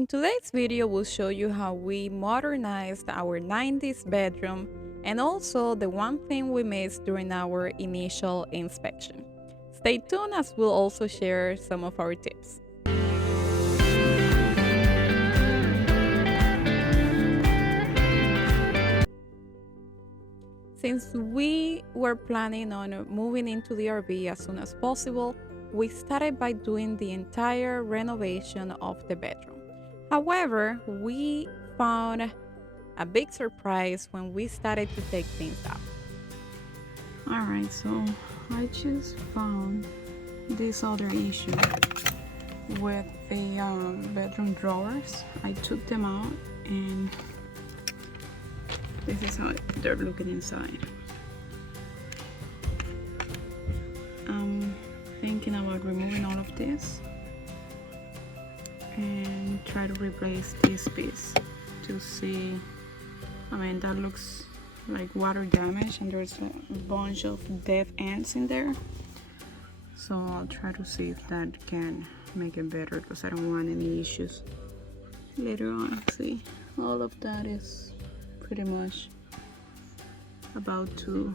In today's video, we'll show you how we modernized our 90s bedroom and also the one thing we missed during our initial inspection. Stay tuned as we'll also share some of our tips. Since we were planning on moving into the RV as soon as possible, we started by doing the entire renovation of the bedroom. However, we found a big surprise when we started to take things out. Alright, so I just found this other issue with the bedroom drawers. I took them out and this is how they're looking inside. I'm thinking about removing all of this and try to replace this piece to see. I mean, that looks like water damage and there's a bunch of dead ants in there. So I'll try to see if that can make it better because I don't want any issues later on. See, all of that is pretty much about to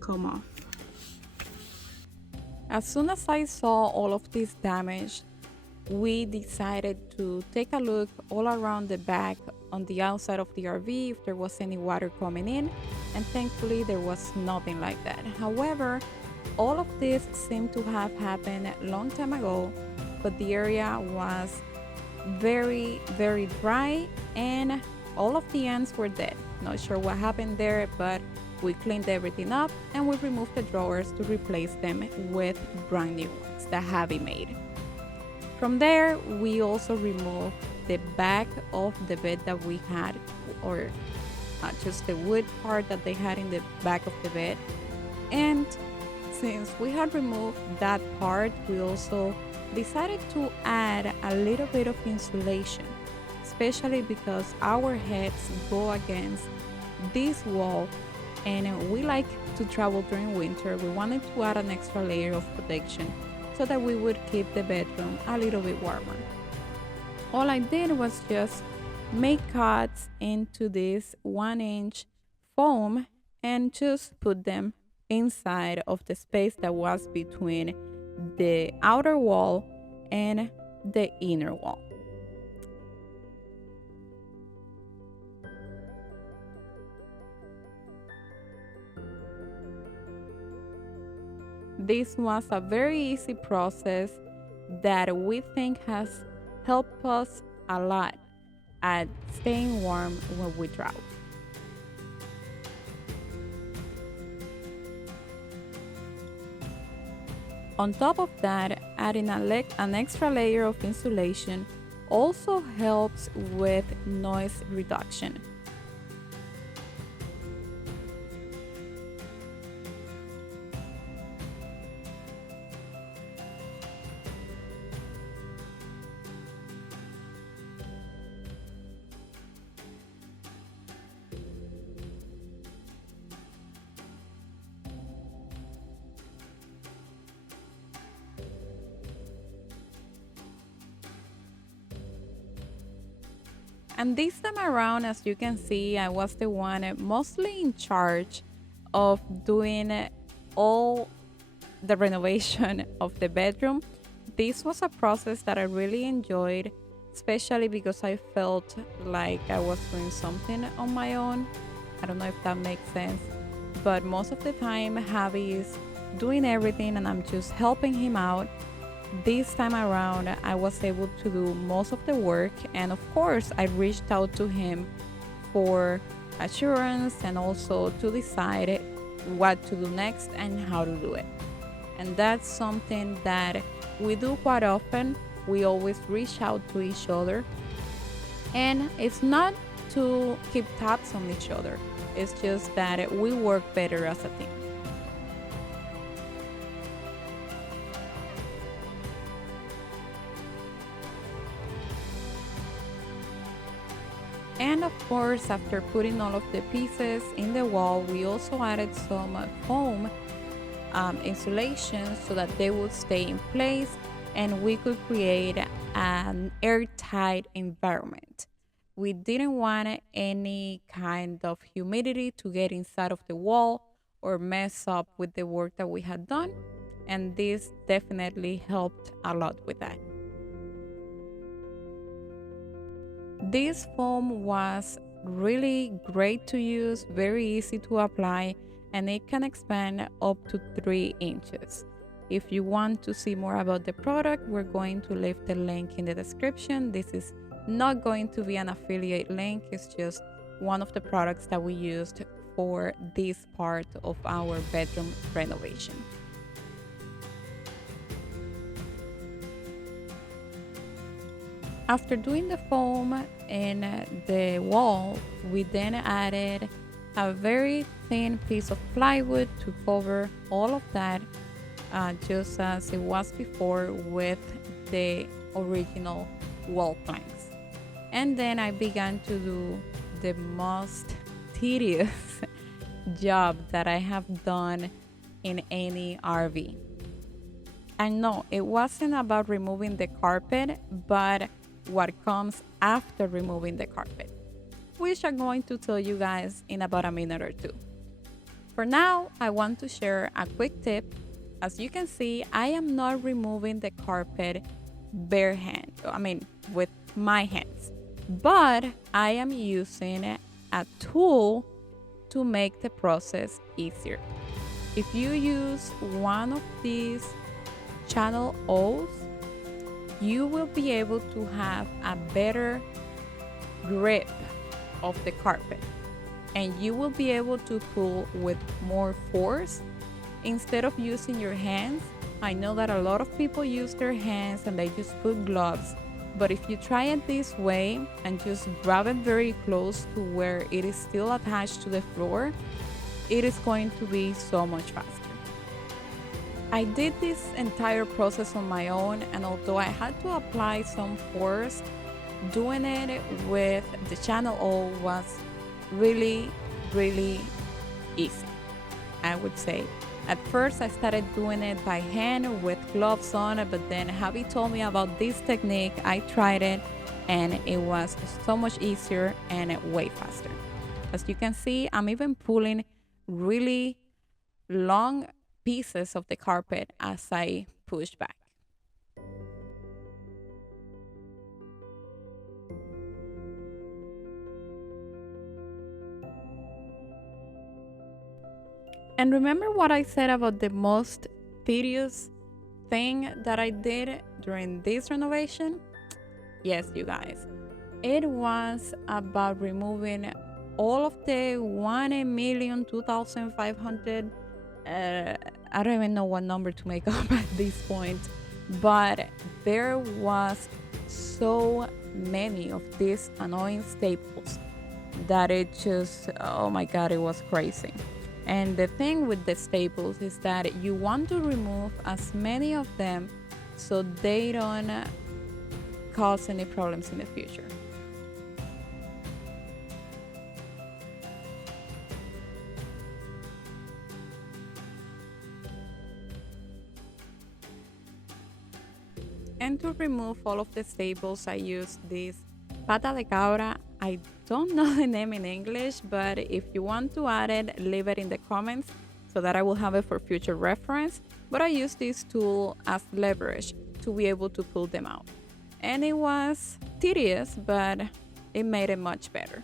come off. As soon as I saw all of this damage, we decided to take a look all around the back on the outside of the RV if there was any water coming in, and thankfully there was nothing like that. However, all of this seemed to have happened a long time ago, but the area was very dry and all of the ants were dead. Not sure what happened there, but we cleaned everything up and we removed the drawers to replace them with brand new ones that Javi made. From there, we also removed the back of the bed that we had, or just the wood part that they had in the back of the bed. And since we had removed that part, we also decided to add a little bit of insulation, especially because our heads go against this wall and we like to travel during winter. We wanted to add an extra layer of protection so that we would keep the bedroom a little bit warmer. All I did was just make cuts into this 1-inch foam and just put them inside of the space that was between the outer wall and the inner wall. This was a very easy process that we think has helped us a lot at staying warm when we travel. On top of that, adding an extra layer of insulation also helps with noise reduction. And this time around, as you can see, I was the one mostly in charge of doing all the renovation of the bedroom. This was a process that I really enjoyed, especially because I felt like I was doing something on my own. I don't know if that makes sense, but most of the time Javi is doing everything and I'm just helping him out. This time around, I was able to do most of the work, and of course, I reached out to him for assurance and also to decide what to do next and how to do it. And that's something that we do quite often. We always reach out to each other, and it's not to keep tabs on each other, it's just that we work better as a team. And of course, after putting all of the pieces in the wall, we also added some foam insulation so that they would stay in place and we could create an airtight environment. We didn't want any kind of humidity to get inside of the wall or mess up with the work that we had done. And this definitely helped a lot with that. This foam was really great to use, very easy to apply, and it can expand up to 3 inches. If you want to see more about the product, we're going to leave the link in the description. This is not going to be an affiliate link, it's just one of the products that we used for this part of our bedroom renovation. After doing the foam in the wall, we then added a very thin piece of plywood to cover all of that, just as it was before with the original wall planks. And then I began to do the most tedious job that I have done in any RV. And no, it wasn't about removing the carpet, but what comes after removing the carpet, which I'm going to tell you guys in about a minute or two. For now, I want to share a quick tip. As you can see, I am not removing the carpet bare hand, with my hands, but I am using a tool to make the process easier. If you use one of these channel O's, you will be able to have a better grip of the carpet, and you will be able to pull with more force instead of using your hands. I know that a lot of people use their hands and they just put gloves, but if you try it this way and just grab it very close to where it is still attached to the floor, it is going to be so much faster. I did this entire process on my own, and although I had to apply some force, doing it with the channel O was really, really easy, I would say. At first, I started doing it by hand with gloves on, but then Javi told me about this technique. I tried it, and it was so much easier and way faster. As you can see, I'm even pulling really long pieces of the carpet as I push back. And remember what I said about the most tedious thing that I did during this renovation? Yes, you guys. It was about removing all of the 1,002,500 I don't even know what number to make up at this point, but there was so many of these annoying staples that it just, oh my god, it was crazy. And the thing with the staples is that you want to remove as many of them so they don't cause any problems in the future. And to remove all of the staples, I used this pata de cabra. I don't know the name in English, but if you want to add it, leave it in the comments so that I will have it for future reference. But I used this tool as leverage to be able to pull them out. And it was tedious, but it made it much better.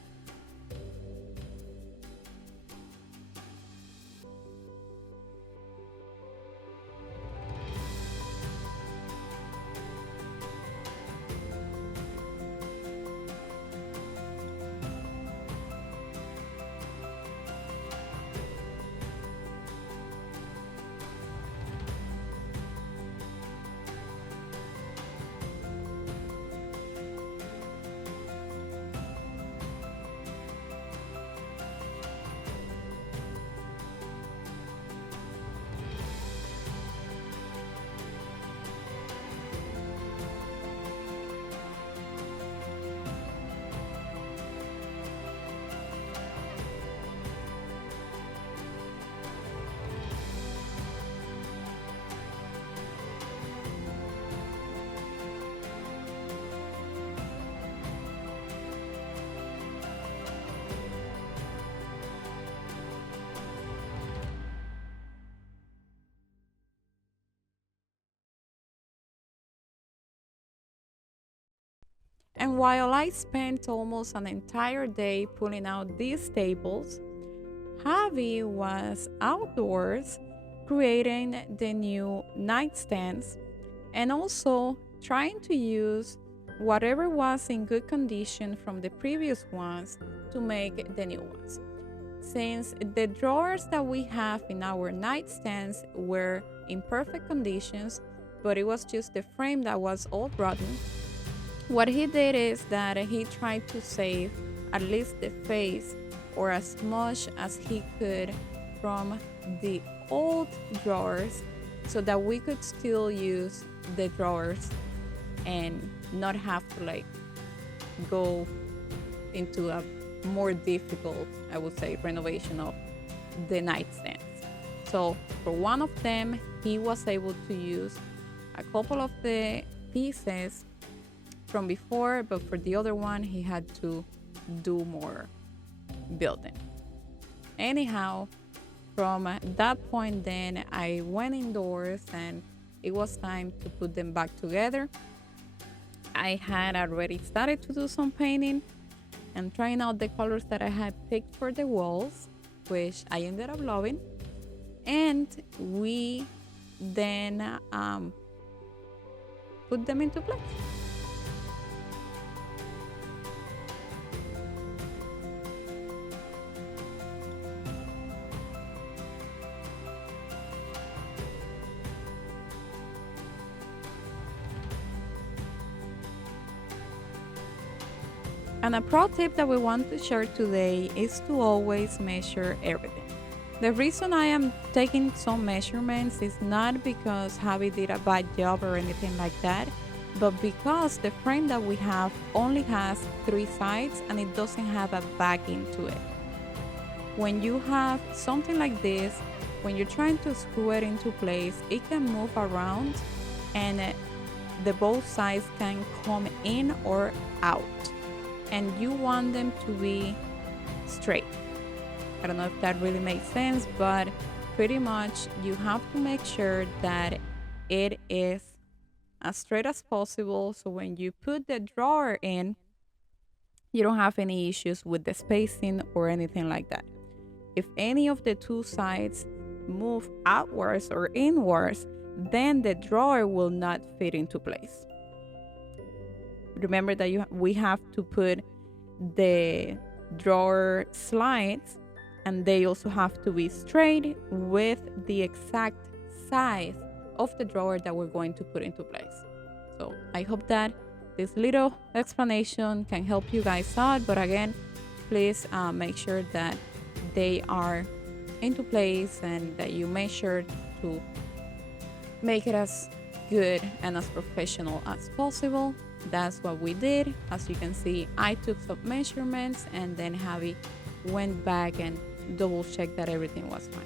And while I spent almost an entire day pulling out these tables, Javi was outdoors creating the new nightstands and also trying to use whatever was in good condition from the previous ones to make the new ones. Since the drawers that we have in our nightstands were in perfect conditions, but it was just the frame that was all rotten, what he did is that he tried to save at least the face or as much as he could from the old drawers so that we could still use the drawers and not have to like go into a more difficult, I would say, renovation of the nightstands. So for one of them, he was able to use a couple of the pieces from before, but for the other one, he had to do more building. Anyhow, from that point, then I went indoors and it was time to put them back together. I had already started to do some painting and trying out the colors that I had picked for the walls, which I ended up loving. And we then put them into place. And a pro tip that we want to share today is to always measure everything. The reason I am taking some measurements is not because Javi did a bad job or anything like that, but because the frame that we have only has 3 sides and it doesn't have a back into it. When you have something like this, when you're trying to screw it into place, it can move around and the both sides can come in or out. And you want them to be straight. I don't know if that really makes sense, but pretty much you have to make sure that it is as straight as possible. So when you put the drawer in, you don't have any issues with the spacing or anything like that. If any of the 2 sides move outwards or inwards, then the drawer will not fit into place. Remember that we have to put the drawer slides and they also have to be straight with the exact size of the drawer that we're going to put into place. So I hope that this little explanation can help you guys out, but again, please make sure that they are into place and that you make sure to make it as good and as professional as possible. That's what we did. As you can see, I took some measurements and then Javi went back and double checked that everything was fine.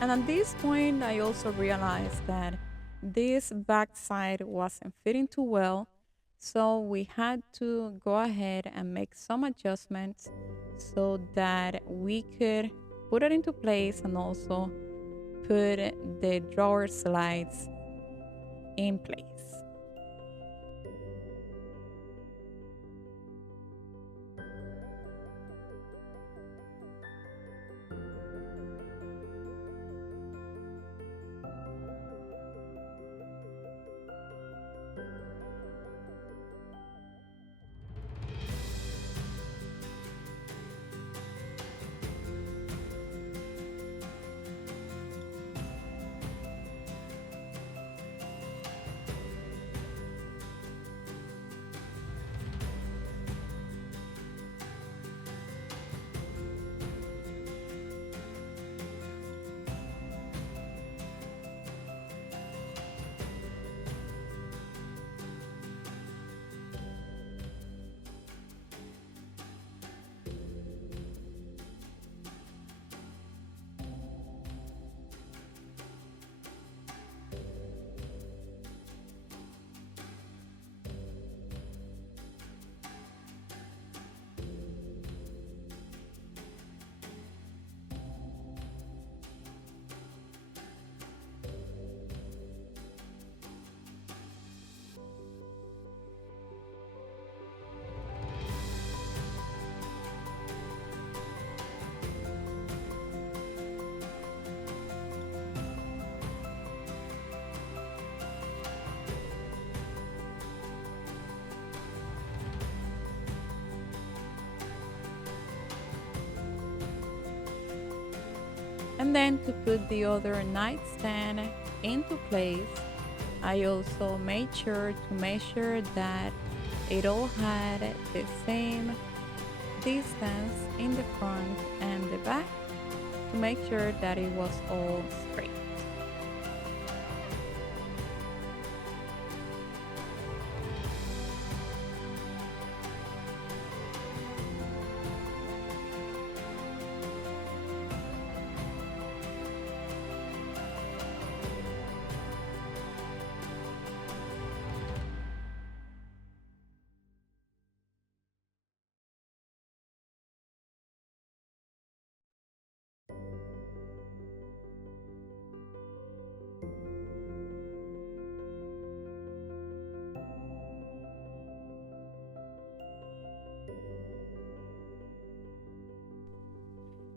And at this point, I also realized that this backside wasn't fitting too well. So we had to go ahead and make some adjustments so that we could put it into place and also put the drawer slides in place. And then to put the other nightstand into place, I also made sure to measure that it all had the same distance in the front and the back to make sure that it was all straight.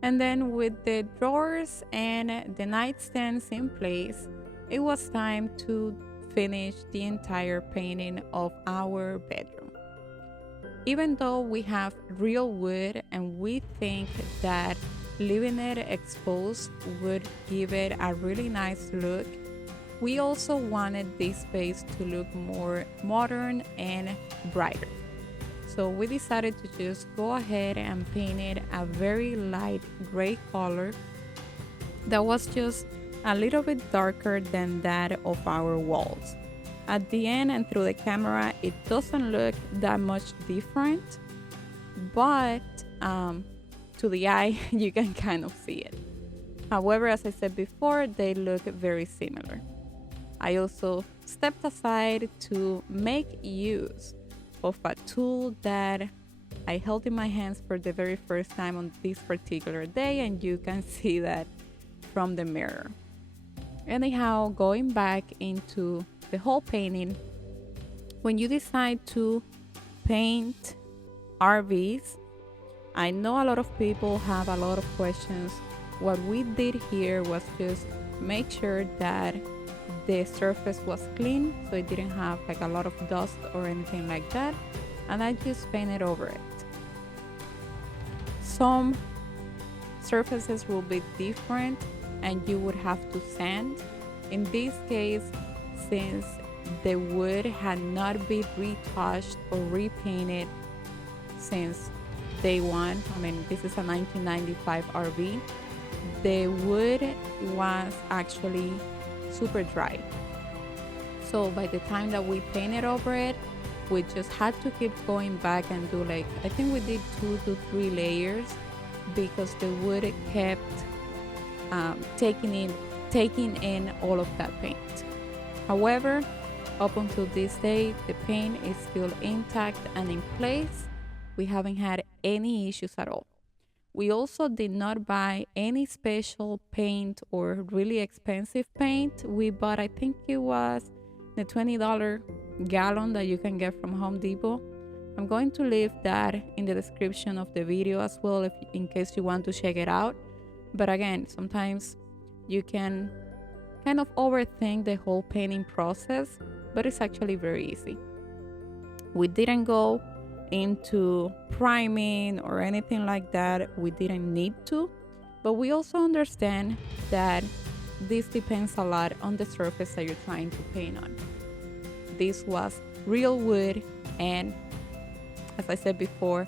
And then with the drawers and the nightstands in place, it was time to finish the entire painting of our bedroom. Even though we have real wood and we think that leaving it exposed would give it a really nice look, we also wanted this space to look more modern and brighter. So we decided to just go ahead and paint it a very light gray color that was just a little bit darker than that of our walls. At the end and through the camera, it doesn't look that much different, but to the eye, you can kind of see it. However, as I said before, they look very similar. I also stepped aside to make use of a tool that I held in my hands for the very first time on this particular day, and you can see that from the mirror. Anyhow, going back into the whole painting, when you decide to paint RVs, I know a lot of people have a lot of questions. What we did here was just make sure that the surface was clean, so it didn't have like a lot of dust or anything like that, and I just painted over it. Some surfaces will be different and you would have to sand. In this case, since the wood had not been retouched or repainted since day one, I mean, this is a 1995 RV, the wood was actually super dry. So by the time that we painted over it, we just had to keep going back and do like, I think we did 2 to 3 layers because the wood kept taking in all of that paint. However, up until this day, the paint is still intact and in place. We haven't had any issues at all. We also did not buy any special paint or really expensive paint. We bought, I think it was the $20 gallon that you can get from Home Depot. I'm going to leave that in the description of the video as well, if in case you want to check it out. But again, sometimes you can kind of overthink the whole painting process, but it's actually very easy. We didn't go into priming or anything like that. We didn't need to, but we also understand that this depends a lot on the surface that you're trying to paint on. This was real wood, and as I said before,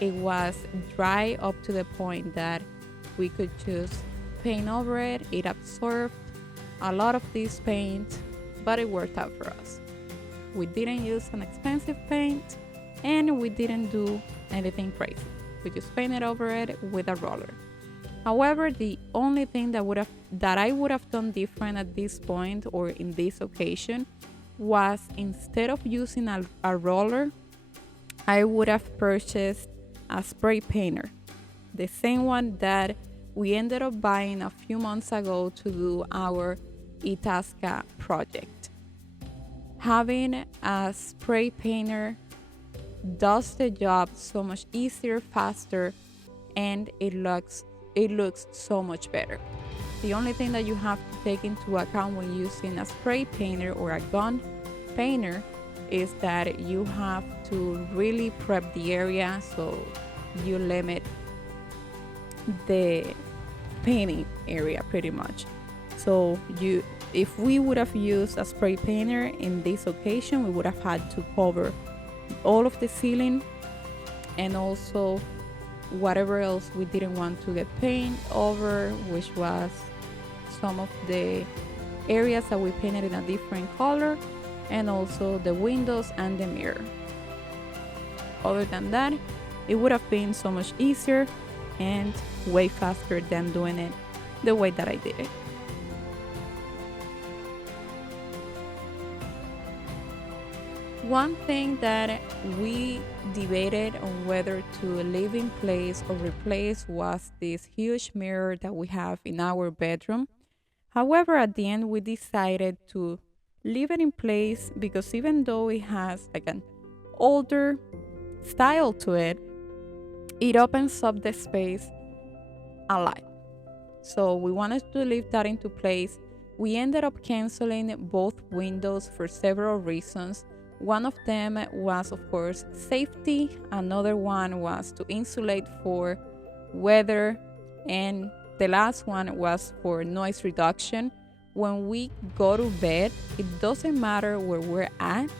it was dry up to the point that we could just paint over it. It absorbed a lot of this paint, but it worked out for us. We didn't use an expensive paint, and we didn't do anything crazy. We just painted over it with a roller. However, the only thing that I would have done different at this point or in this occasion was, instead of using a roller, I would have purchased a spray painter, the same one that we ended up buying a few months ago to do our Itasca project. Having a spray painter does the job so much easier, faster, and it looks so much better. The only thing that you have to take into account when using a spray painter or a gun painter is that you have to really prep the area so you limit the painting area pretty much. So if we would have used a spray painter in this occasion, we would have had to cover all of the ceiling and also whatever else we didn't want to get paint over, which was some of the areas that we painted in a different color, and also the windows and the mirror. Other than that, it would have been so much easier and way faster than doing it the way that I did it. One thing that we debated on whether to leave in place or replace was this huge mirror that we have in our bedroom. However, at the end, we decided to leave it in place because even though it has like an older style to it, it opens up the space a lot. So we wanted to leave that into place. We ended up canceling both windows for several reasons. One of them was, of course, safety. Another one was to insulate for weather. And the last one was for noise reduction. When we go to bed, it doesn't matter where we're at.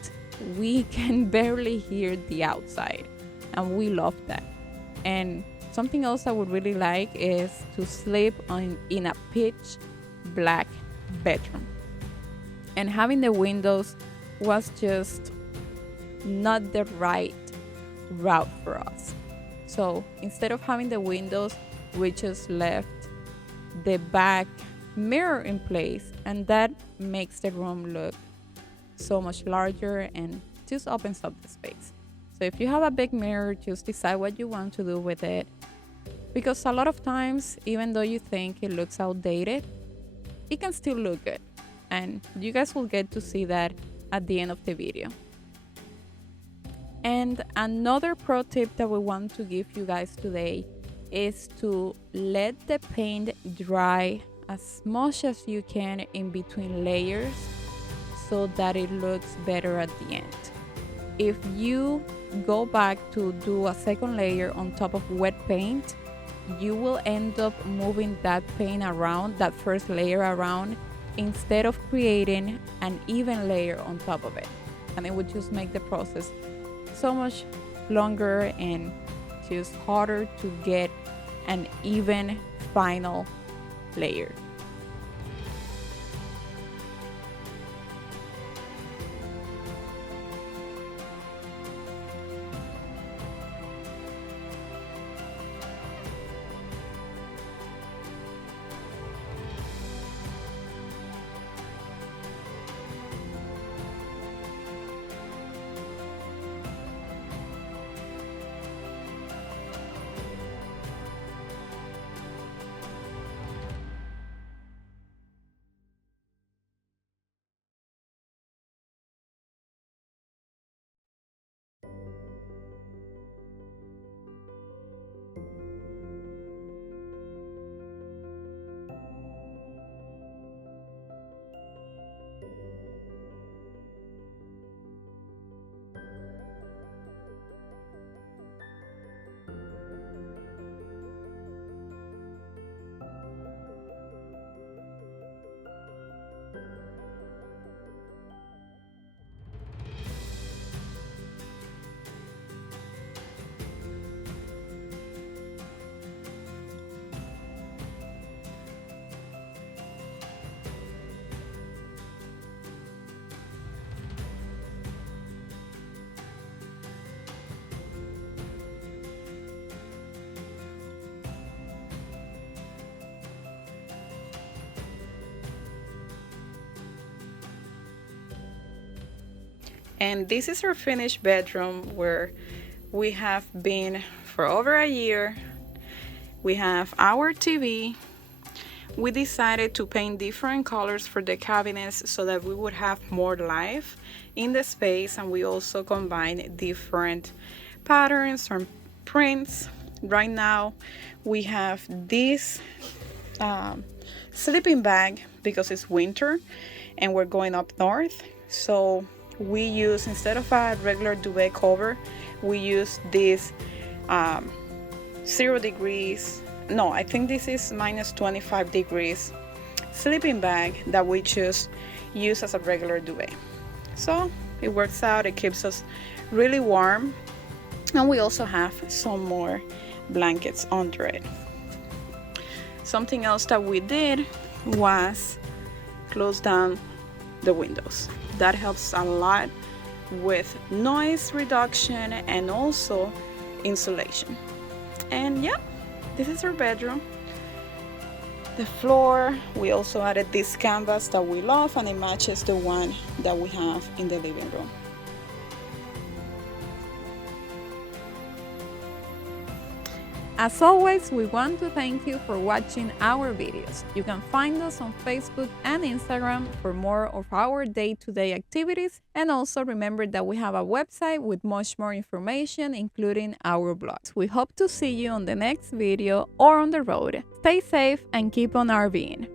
We can barely hear the outside. And we love that. And something else I would really like is to sleep in a pitch black bedroom. And having the windows was just not the right route for us. So instead of having the windows, we just left the back mirror in place, and that makes the room look so much larger and just opens up the space. So if you have a big mirror, just decide what you want to do with it, because a lot of times, even though you think it looks outdated, it can still look good, and you guys will get to see that at the end of the video. And another pro tip that we want to give you guys today is to let the paint dry as much as you can in between layers so that it looks better at the end. If you go back to do a second layer on top of wet paint, you will end up moving that paint around, that first layer around, instead of creating an even layer on top of it. And it would just make the process so much longer and just harder to get an even final layer. And this is our finished bedroom where we have been for over a year. We have our TV. We decided to paint different colors for the cabinets so that we would have more life in the space, and we also combine different patterns or prints. Right now we have this sleeping bag because it's winter and we're going up north, so we use, instead of a regular duvet cover, we use this 0 degrees, no, I think this is minus 25 degrees sleeping bag that we just use as a regular duvet. So it works out, it keeps us really warm, and we also have some more blankets under it. Something else that we did was close down the windows. That helps a lot with noise reduction and also insulation. And yeah, this is our bedroom. The floor, we also added this canvas that we love, and it matches the one that we have in the living room. As always, we want to thank you for watching our videos. You can find us on Facebook and Instagram for more of our day-to-day activities. And also remember that we have a website with much more information, including our blogs. We hope to see you on the next video or on the road. Stay safe and keep on RVing.